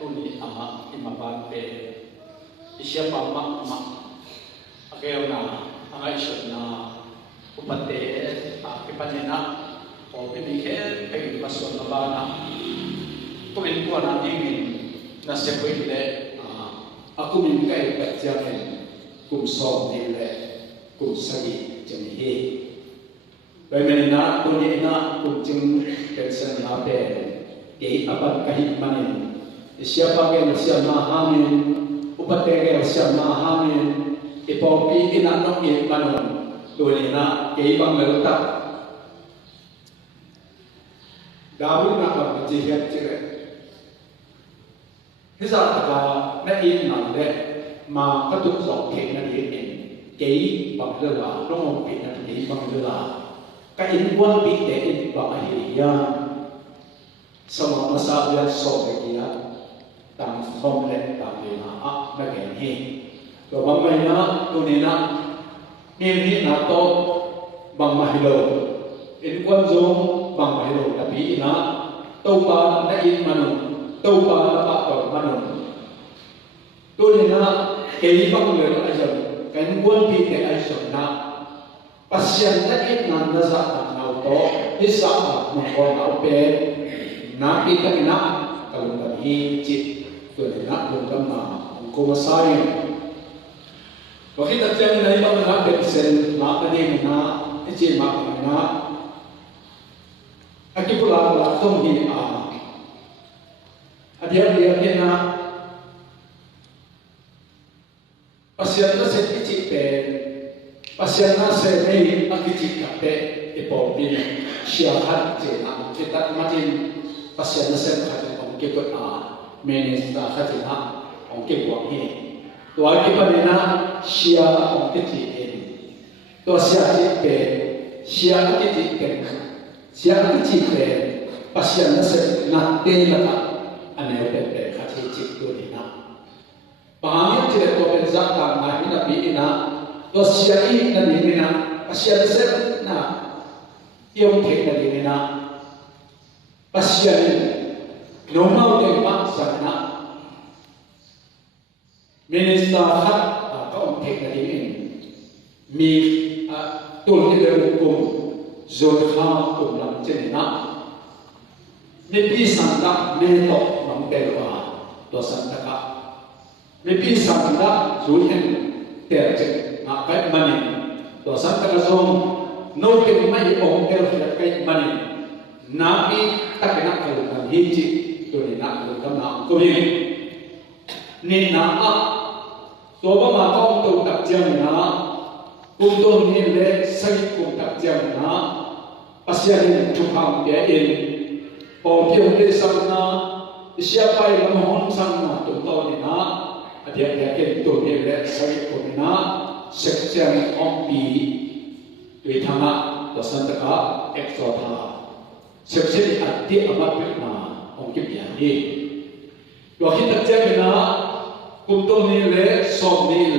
tuni ama imaban pe isya pa ma agaw na ang isyo na upate kipanina o pinigil ay pason na ba na tuwin ko na ingin na siya po hindi ako mimigay at siyakin kung som nila kung sagi jamihi kaya manina tuni na kung jing kensan natin kay abad kahit manin siya pagay siya mahangin upatengay siya mahangin ipopi inanong manon tuni na kay ibang malutak dahil na pagkajihat sila hisa taga na inang de ma katuk sok kay na diin kay bang lala nung pi na kay bang lala kay buwan pi de in bakahiya sa mga masabihan sobekiya tang somlet tang lina na genhi to bang na tunina ni na to bang mahilo in kwan zong bang mahilo tapi ina to ba na in manong to ba na pa to manong tunina kay bang lalo ayon kan buwan pi de ayon na pasyan na in na sa tanaw to isa mo ko na open nakita ina kalau kami cip tu nak bukan mah kau masai waktu terjadi dari mana bersen mak tadi mana cip mak mana aku pulang tong di dia kena pasien na se cip pasien na se ni aku cip kape ipopin siahat cina kita macam pasien na sen khatin ong ke ko minister khatin ong ke buang hi to ai pa na sia ong ke ti en to sia ti pe sia ke ti pe sia ke ti pe pasien na sen na te la ka ane pe khatin ti to ni na pahami ti to pe za ka na hi na bi ina to sia i na ni na pasien na sen na yong ke na ni na pasien normal de maksana minister hat kaum teknologi mi tul de hukum zon kha kum lam chenna mi pi sanda me to mam belwa to sanda ka mi pi sanda zuhen ter che ma kai mani to sanda ka zon no ke mai ong ter kai mani nabi takena kalau hiji tu ni nak kalau nak kau ni nak coba makam tu tak jam na untuk ni le sakit pun tak jam na pasien cukang dia ini pokok dia sana siapa yang mohon sana tu tahu ni na dia tu ni le sakit pun na sekian ompi tu thama dosan taka ekstra sebesar hati amat berna mungkin biari. Waktu terjadi na kuntul ni le, som ni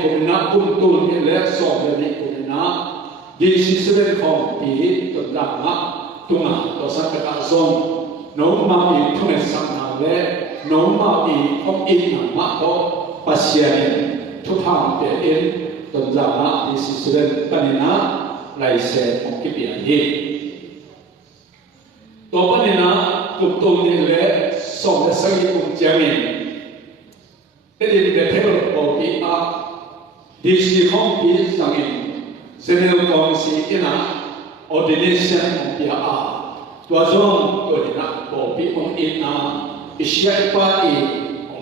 kumina kuntul ni le, som ni kumina di sisi kompi tentang tunga dosa kekasong normal i tumesan nale normal i opin nama to pasien tuhan berin tentang di sisi panina laise mungkin biari. Topan ina kutul ni le som sagi kum jamin. Jadi dia terus kopi di si kompi sangin. Senel komisi ina ordination dia tuazon tu ina kopi ina isyaipa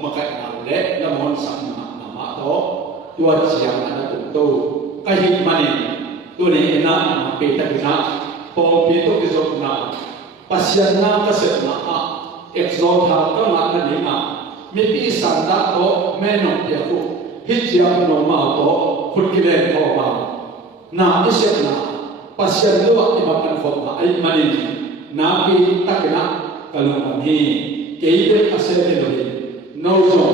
makai nale namun sama nama to tua siang ada tu kahit mani tu ni ina peta kita kopi tu kisah na pasien na kasi na exalta ka na ni na mi sanda to menon dia ko hijab no ma to khudkile ko ba na isya na pasien lo ibakan ko ba ay mani na pi takna kalungan hi keide asere lo no jo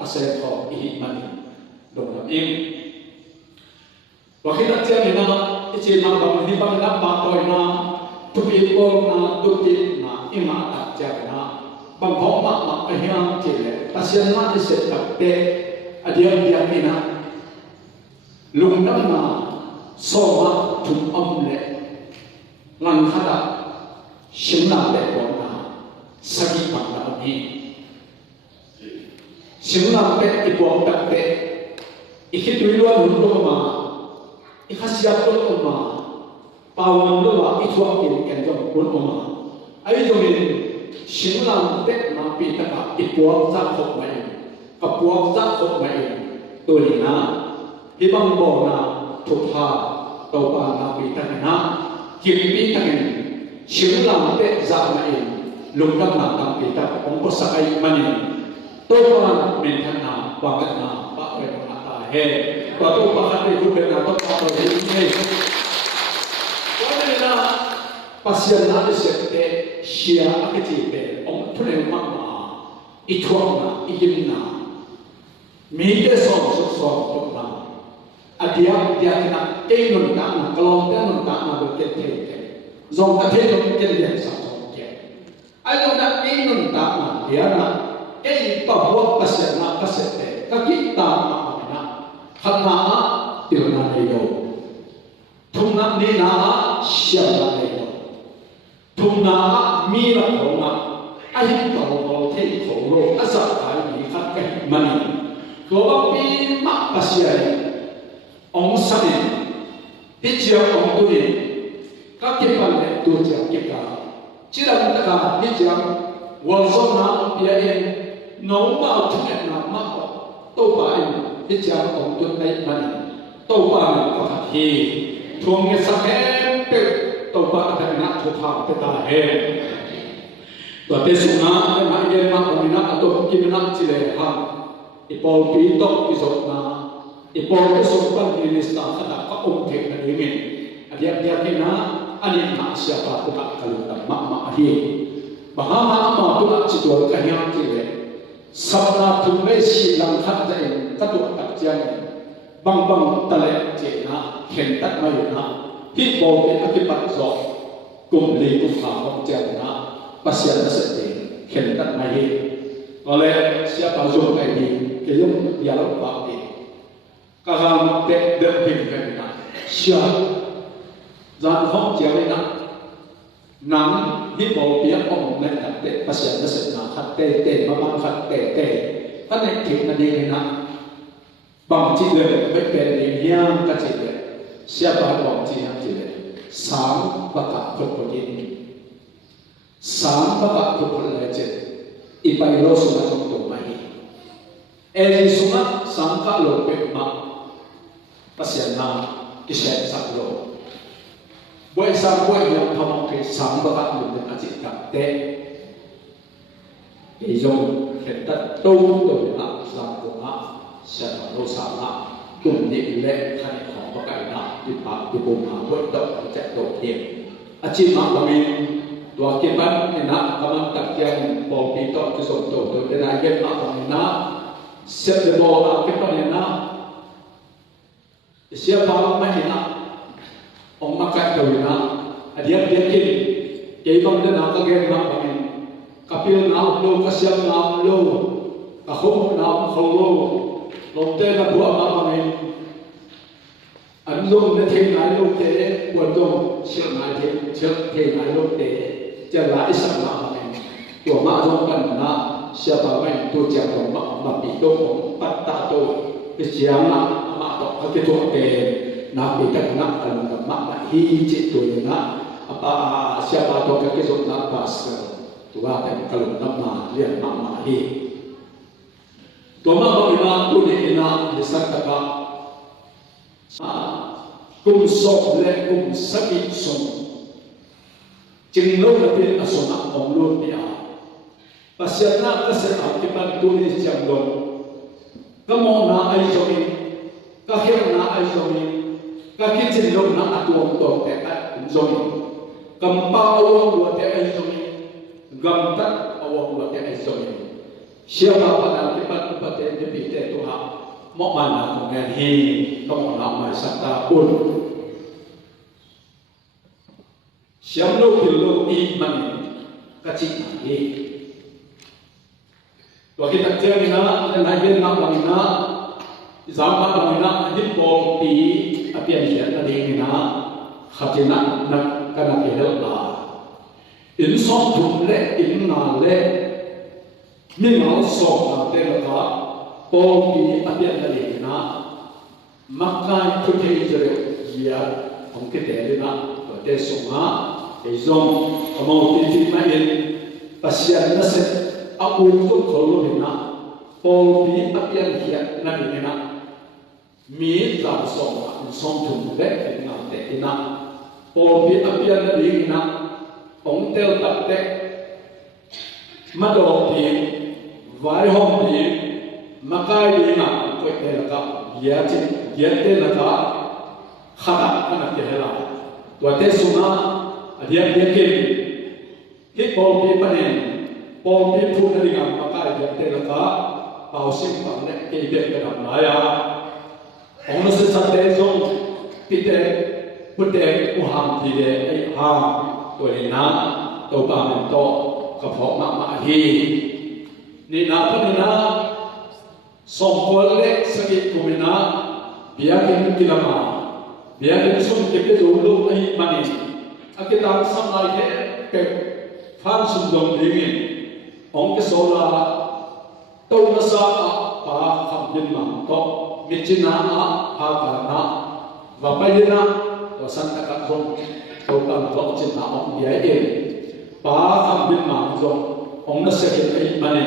asere ko i mani do na im wakita tiya na ichi ma ba ni ba na pa to na tu people na tu ti na ima tak na bang hong mak kahiyang cile pasien na iset takte adiam ina lungdam na soma tum omle lang hada shimna le na sagi bang na ni shimna pe ipo takte ikituilwa nundo ma ikasiat ko ma pawon lo wa itwa kin ken jong pun ma ai jongin shimla pe ma pi ta ka ipo za khok mai ka puak za khok mai to ni na ibang bo na thupha to pa na pi ta na kim pi ta ni shimla pe za mai lungdam na tam pi ta ong ko sakai mani to pa men than na wa ka na pa we na ta he pa to pa ka ni ku be na to pa ro ni na pasien na isete shia akati be ong thule ma ma ithuang na igim na mi te so to na adia dia na ke nun ta na kalong ta nun ta na ke te zong ta the nun ke dia sa so ke ai zong ta ke nun ta na dia na ke pa ho pasien na pasete ka ki ta ma na khan na til na ne yo thum na ni na shia na ne yo thum na mi ra ko na ai to ko te ko ro asa ai mi khat ke mani ko ba pi ma pasia ong sa ni ti chia ong tu ni ka ke pa le tu chia ke ka chi ra ta ka ni chia wal so na pia en no ma tu na ma to ba en ti chia ong tu dai mani to ba ni ka hi thong ke sa ke pe to ba ta na thu tha te ta he to te su na ma ye ma ko na to ki na chi le ha ipol pi to ki so na ipol ke so pa ni lista ka ka om the na ni men adia dia ke na ani na sia pa ko ka kalu ta ma hi ba ha ma tu na chi to ka hi ki le sabna tu me si lang khat dai ka tu ta chiang bang ta le che na khen tat ma yu na hi bo ke ka ki pat zo kum le ku pha ko chiang na pasien na se te khen tat ma hi oleh siapa zo kai ni ke yong ya lo ba ti ka ha te de pin kan na sia zan hong chia na nang hi bo pia ong na te pasien na se na khat te ma ban khat te ka ne ki na ni na bang chi de pe pe ni hiam ka chi de siapa bang chi ha chi de sam ba ka ko ko ni sam ba ka ko ko le che ipai lo suna trong tổ mai e suna sangka lo pe ma pasiana kisah sak lo boy sang boy yang pamong ke sang ba ka lo de aji ka te e jong kheta to to na sang ko na sa lo sa na kum ni le khai kho ba kai na ti pa ti bo ma boy to cha to tie aji ma ba mi tua kiban ni na kaman tak yang bom pitok tu soto tu dan agen mak na set de bola kiban ni na siapa mai na ong makat tu na dia kin ke bang de na ka gen mak bang kapil na lo kasyam na lo ka khom na khom lo te na bua mak bang an lo na the na lo te buat dong sia na the na lo te jadi sama tua mak jongkan na siapa main tu jangan mak itu patah tu kesian mak tu kaki tu ke nak kita nak kan mak hiji tu na apa siapa tu kaki tu nak pas tu kan kalau nama dia mak hi tua mak bagaimana tu ni na besar kata kum sok le kum sakit som chừng lâu là bên ở số nặng ông luôn đi à và xem na cái sẽ tạo cái ban tu đi chẳng đồng cái món na ai cho mình cái hiệu na ai cho mình cái kiến chừng lâu na tuồng tuồng để cái cũng cho mình cầm bao ông của để ai cho mình gầm tắt ông của để ai cho mình siapa pada cái ban pada cái bị để tu học mọi màn là một ngày hi không làm mà sắp ta buồn siam lo pil lo i man ka chi ni ตัวที่ตัดเชือกนี่นะจะนายเย็นนักวันนะสามวันวันนะที่ปองปีอภิญญาอะไรนี่นะขัดจินะนักกันนักเกี่ยวกับอินสองถุงเล็กอินงานเล็กมีงานสองงานเล็กก็ปองปีอภิญญาอะไรนี่นะมักง่ายทุกที่จะเรียกยาของกิเลสนะตัวเดชงะไอ้จงขโมยติดมาเองปัสยานะเสร็จอาวุธทุกคนรู้นะปองปีอภิญญานั่นเองนะมีสามสองสองถุงเล็กอินงานเล็กนะปองปีอภิญญาอะไรนี่นะองเตลตัดเด็กมาดอกปีวายห้องปีมาใกล้ดีนะก็เห็นแล้วก็เยอะจริงเยอะเต็มแล้วก็ขาดขนาดเท่าไหร่ตัวเตสุนาเดียบกินที่ปองปีปนินปองปีพูดอะไรกันมาใกล้เยอะเต็มแล้วก็เป่าสิ่งต่างๆเนี่ยเกี่ยวกับอะไรอ่ะองค์นั้นสัตย์เตจงติดเตพุทธอุหามทีเดไอหามตัวนี้นะตัวปามันโตกระเพาะมาฮีนี่นะพวกนี้นะสมควรเล็กสกิกุมินะเบียกินกิลมาเบียกินสุนเก็บไปดูลูกไอ้มันนี่อากิตาสัมไลเก็บฟันสุนดงดีมินองค์โซลาตัวนัสอาปาขับยินมาโตมิจินาอาฮากานะว่าไปยินะตัวสันตะกัดจงตัวกันตัวจินนาองเดียเองปาขับยินมาจงองค์นัสเก็บไอ้มันนี่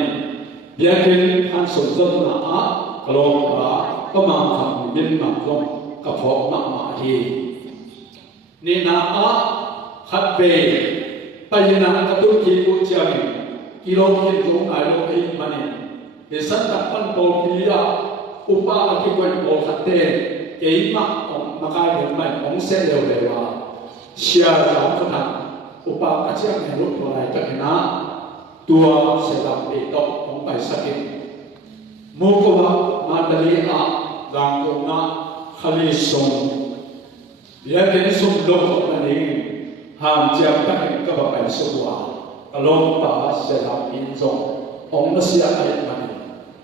เบียกินฟันสุนดงนะอากลงปาก็มาขับยินมาจงกระเพาะมาฮีนี่นาอาขัดเปไปยินะกระตุ้นขีดอุจจาระกิโลกิโลไอโลไอมันนี่เดี๋ยวสันตัดปันโตปียาอุปาอธิวันโอขัดเตเกี่ยมาของมาใกล้เห็นไหมของเส้นเร็วเลยว่าเชียร์จากขนาดอุปาอาเจียงในรถตัวไหนก็เห็นนะตัวเสดับเอตกของไปสักเองมุกว่ามาตลีอาดังกงนาขลีสงเดี๋ยวเป็นสุดโลกมันเองห้ามเจียมตั้งก็ไปสุวาลงป่าเสดับอินทรงองค์เสียอะไรมัน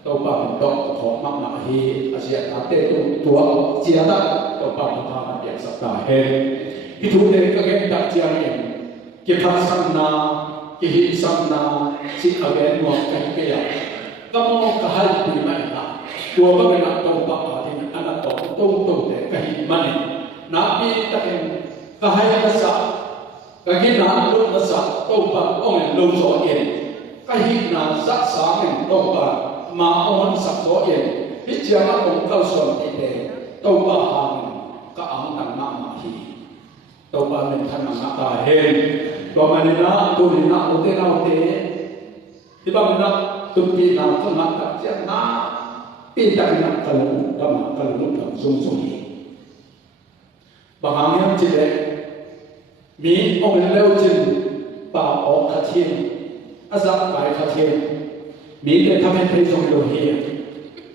ตัวป่ามันดอกของมักมาฮีอาเซียนอาเตตัวเจียดตัวป่ามันทำเกี่ยวกับตาเฮที่ถูกเด็กก็เก็บดักเจียงเองเก็บพัฒนาเก็บหินสัมนาสิ่งอะไรหมดกันเกี่ยวก็มองกระหายปีไม่ละตัวก็เป็นนักตัวป่าที่อันนั้นตัวเด็กก็หินมันนับปีตะเกียงกระหายกระสับกระหินนาลุกกระสับตัวป่าองค์ลงโซเองกระหินนาสักสามหนึ่งตัวป่ามาอ่อนสักโซเองพิจารณาองค์เข้าส่วนที่เด็กตัวป่าหางก็อ่างต่างน้ำมาทีตัวป่าเป็นขนาดตาเห็นตัวมันนี่นะตัวนี้นะตัวเต้นเอาเต้ที่บ้านนะตุกีนาขนาดตัดเจ้าหน้าปีตานักกลุ่มดำกลุ่มดำสุ่มบางอย่างจีเล่มีองค์เลี้ยวจินป่าออกขัดเทียนอาศัยไปขัดเทียนมีแต่ทำให้เพลงโลหิต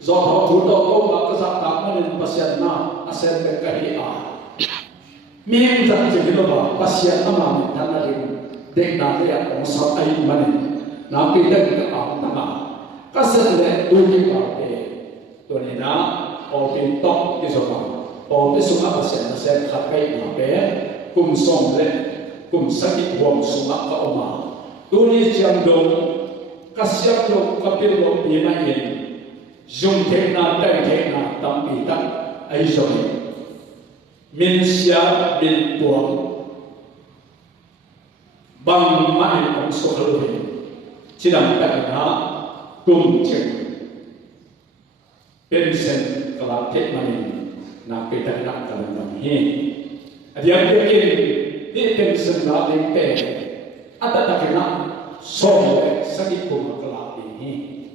จอดหัวถูตัวโต้บักษัตริย์ตามมันเป็นภาษาหน้าอาศัยเป็นกะฮิอามีจักรจีนว่าภาษาหน้ามันท่านอะไรเด็กนักเรียนของสาวไอ้มันนับปีเด็กก็อ่านตั้งมาก็เสร็จแล้วดูดีกว่าเด็กตัวนี้นะออกเป็นต๊อกที่สุดออกเป็นสุนัขภาษาเสร็จขัดไปมาเป็นกลุ่มส่งเลยกลุ่มสกิดห่วงสุนัขก็ออกมาตัวนี้จังดงkasih lo kapil lo bimain zoom tekna tai tekna tampi tak ai zoi min sia bin tuang bang mai ong so lo he chidam tak na kum chen pensen kala tek mani na peta na kala na he adia pekin ni pensen la de pe ata tak na som sakit kumakala ini,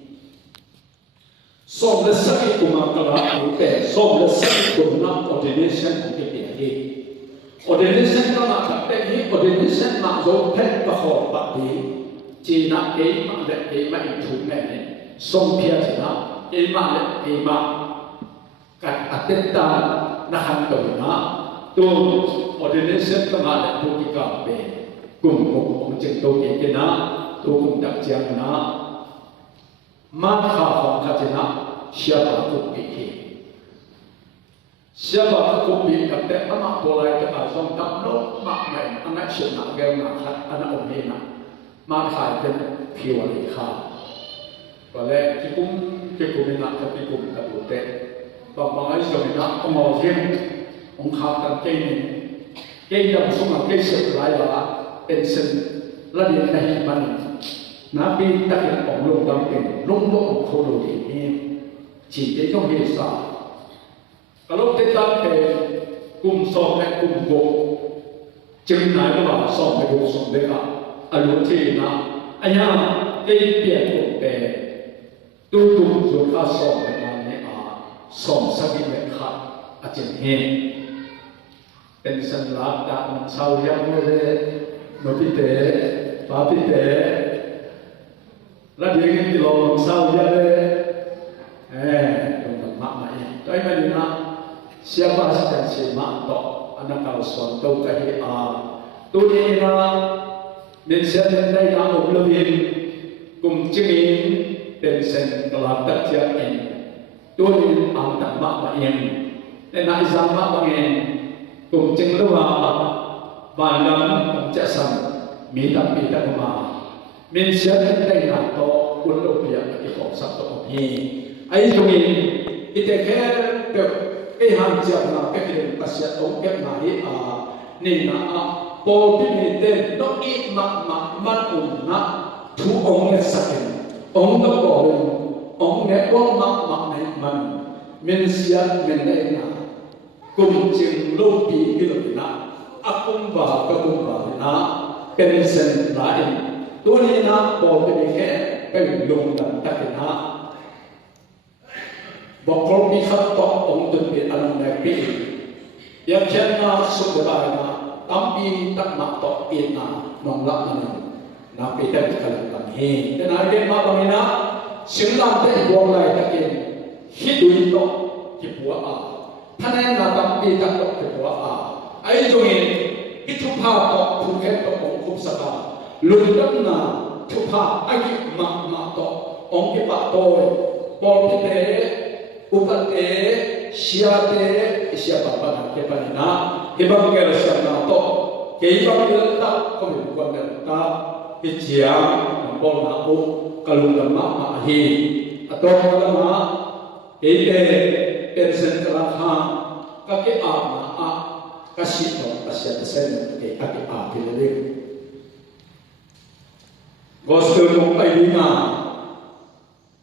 som sakit kumakala itu, som sakit kumak ordination kita ini, ordination kalau nak ini ordination nak jauh pet kahor bagi, Cina emak le emak itu mana, som pia Cina emak le emak kat atenta nahan kena, tu ordination kalau nak tu kita be, kum kum cek tu kita. Tu pun tak siap na maka hong kacina siapa kupi siapa kupi kata anak boleh kita song tak no mak mai anak siapa gel nak anak omena maka itu piwali kah boleh kikum nak tapi kikum tak boleh bangsa itu nak kemauanองค์การเก่งเก่งอย่างสมบูรณ์เก่งเสร็จหลายว่าเป็นสิ่งระเบียบในมันนับปีตั้งแต่ของลงดำเป็นลงโลกโคโลดีนี้จีเดียงเฮซ่ากลบติดตามเป็นกลุ่มสองและกลุ่มโบจึงไหนก็ว่าสองไปดูสองเด็กอารมณ์ที่นะอันยังเก่งเปลี่ยนตัวแต่ตู้ตุ้มส่วนข้าสองเป็นอะไรเนี่ยสองสักนิดเล็กครับอาจจะเห็นเป็นสัญลักษณ์จากมันชาวยังเลยโนบิเตะปาปิเตะแล้วเดี๋ยวนี้เราชาวยังเลยตรงนั้นมากไหมตัวนี้มันนะ siapa sedang simak tok anak kalau suatu kahia tu ni na mention dari nama belum kum cengin pensen telah terjadi tu ni antak mak main dan nak izam mak main kum ceng luar bandang jasan minta kemana mention dari nama tok ulur biar kita satu ni ayo cengin kita ke cái hàng triệu là cái điều ta sẽ ống cái này nên là bộ phim này tên nó ít mà ủng na thu ống này sạch ống nó bỏ ống này quăng mà này mình sẽ mình đây là cùng chừng lâu bị cái lời na cũng vào cái cũng vào na cái sinh lại tôi này na bộ phim này cái lùng đậm ta cái naบอกเรามีขั้นตอนองค์ตุนเป็นอันนั้นปีอย่างเช่นนะสุดท้ายนะตั้มปีตั้งมาต่อปีนะน้องรักนั่นนะปีแต่ที่กำลังตั้งเฮแต่นายเรียนมาตรงนี้นะสิ่งนั้นได้บอกอะไรตะเกียบฮิตุยต่อที่บัวท่านนั้นนะตั้งปีตั้งต่อที่บัวไอ้ตรงนี้ที่ทุกภาคต่อทุกแห่งต่อองค์คุปสกาลุนตั้งนะทุกภาคไอ้ที่มาต่อองค์ที่ปะโตยบอกที่เตะupate siapa pada kepanina hebang kera siapa to keiba kita kami bukan kita keciam bol naku kalau lama mahi atau lama ite pensen kelakha kaki kasih to kasih pesen kaki pilih gospel kumpai lima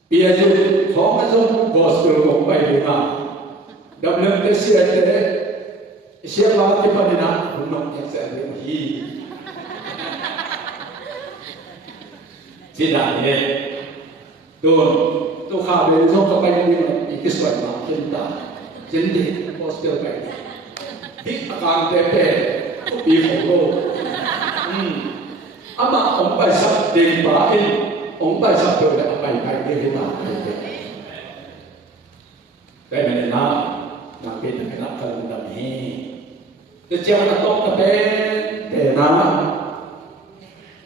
biasaของมันต้องบอสตัวลงไปดูนะดำเนินเสียเลยเสียว่าที่ปนินะคุณน้องยังแสบเลยฮีที่ไหนเนี่ยตัวข้าวเลยต้องเข้าไปดูอีกส่วนมาเช่นตาเช่นที่บอสตัวไปที่อาการเตะปีของโลกอามาองไปสับเดินป่าอินองไปสับตัวเลยไปเดินป่าได้ไหมนะนักเป็นนักการเมืองนี้จะเจ้าหน้าต้องกระเป็นแต่นะ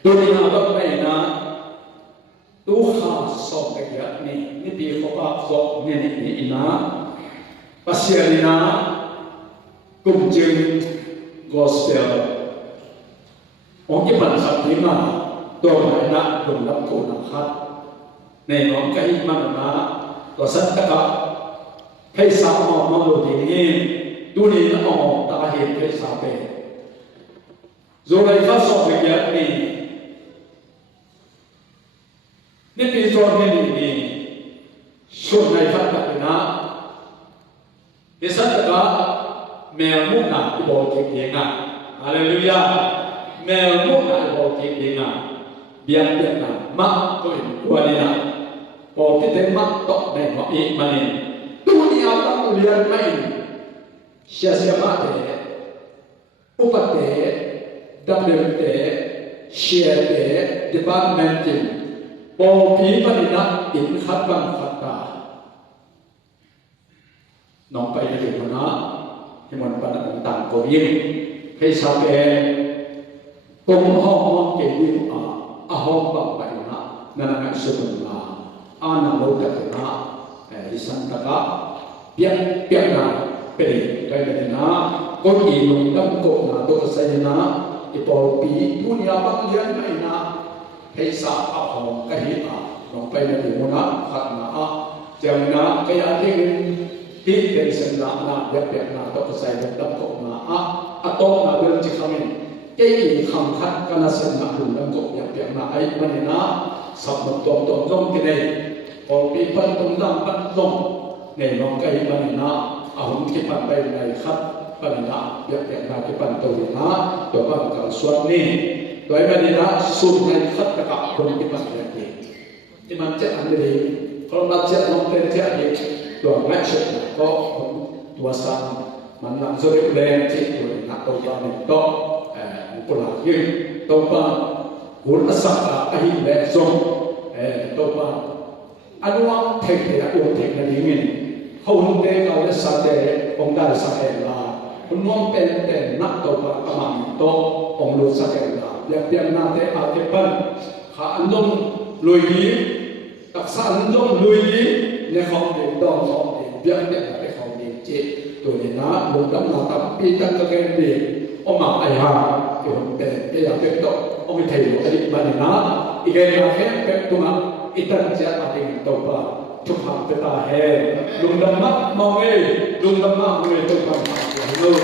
ตัวนี้เราต้องไม่นะตัวข้าสอบกันอย่างนี้นี่ปีเขาก็สอบเนี่ยนี่นะปัสยานีนะกุมจึง gospel องค์ที่ปัญสัตย์มาตัวไหนนะลงรับโกนะครับในน้องก็ยิ่งมันนะตัวสัตย์ก็ให้สาวออกมาดูดีนี่ดูนี่ออกตาเห็นให้สาวเป็นโซลัยฟ้าสอบอย่างนี้นี่เป็นโซนนี่ช่วงในฟัดกันนะที่สัตว์ก็แมวมุกหนักที่บอกจริงๆอ่ะฮาเลลูยาแมวมุกหนักที่บอกจริงๆอ่ะเบียดเบียนนะมักก็เห็นตัวนี้นะบอกที่เต็มมักตกในหัวอีกมันนี่dunia kemuliaan main siapa deh upat deh double deh share deh department deh popi panina in khatbang khatta nong pai di mana himon pada tentang koyinให้ชาวเองกงห้องke yin ahong bang pai na nanang sumun la ana lo ka na isan taka piak piak na peri kai na ko i lung dam ko na to sai na ipol pi punya bang lian mai na hei sa a hong ka hi a long pai na di muna khat na a jam na kai a ding ti kai sen na na piak na to sai dam ko na a atong na ber chi khamin cái khăm khát cái là sinh mạng hùng đang cột nhập viện mà ấy mà nên nó sập một tuần rong cái này còn bị phân tung đam phân rong này nó cái mà nên nó hùng cái phần bay này khát phần nó nhập viện là cái phần tàu nóตัวphần cả xuân nàyตัวmà nên nó xuân này khát tất cả hùng cái phần nàyที่มันจะอันนี้kalauมันจะลงเป็นจะอีกตัวแม่ชุดก็ตัวสันมันหลังสุดแรงที่ตัวนักตัวตอนนี้ก็pulang ye topa gul asaka ahi le song topa anuang thek ya o thek na dingin hong te ka le sa te ong da sa te la unong pen te nak topa kamang to ong lu sa te la ya pian na te a te pan kha andong lui yi tak sa andong lui yi ne khong de dong khong de pian te ka khong de che to ne na lu dam na ta pi ta ka ke de oma ai ha kiểu để làm việc tốt ông ấy thầy của anh bạn nó ý cái là hết cái tụi nó ít tân sẽ là tình tàu và chụp hàng cái ta hè lùng đâm mắt mong ấy lùng đâm mắt người tụi bằng người